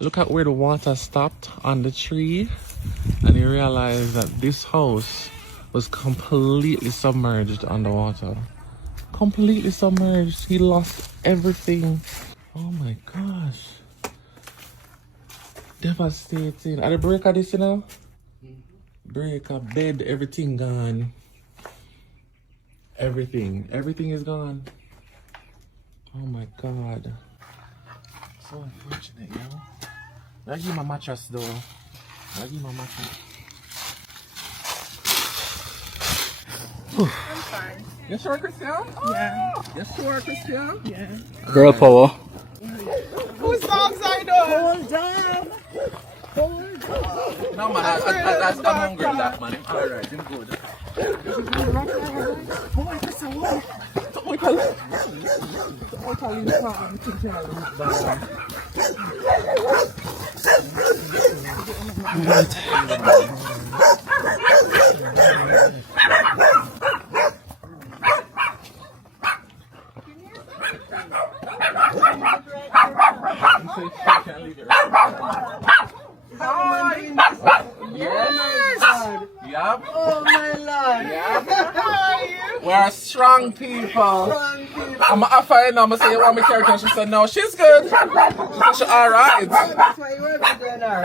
Look at where the water stopped on the tree, and you realize that this house was completely submerged underwater. Completely submerged. He lost everything. Oh my gosh. Devastating. Are the breaker this, you know? Breaker, bed, everything gone. Everything is gone. Oh my god. So unfortunate, yo. I give my mattress though. I give my mattress. I'm fine. You sure, Christian? Yeah. You sure, Christian? Yeah. Girl power. Whose dogs are those? Hold on. No man, I'm hungry that man. Alright, I'm good. Yes. Yep. Oh my lord. Yep. How are you? We're strong people. Strong people. I'm gonna offer her now. I'm gonna say, you want me to carry her? She said, no, she's good. She said, she's alright. That's why you were doing her.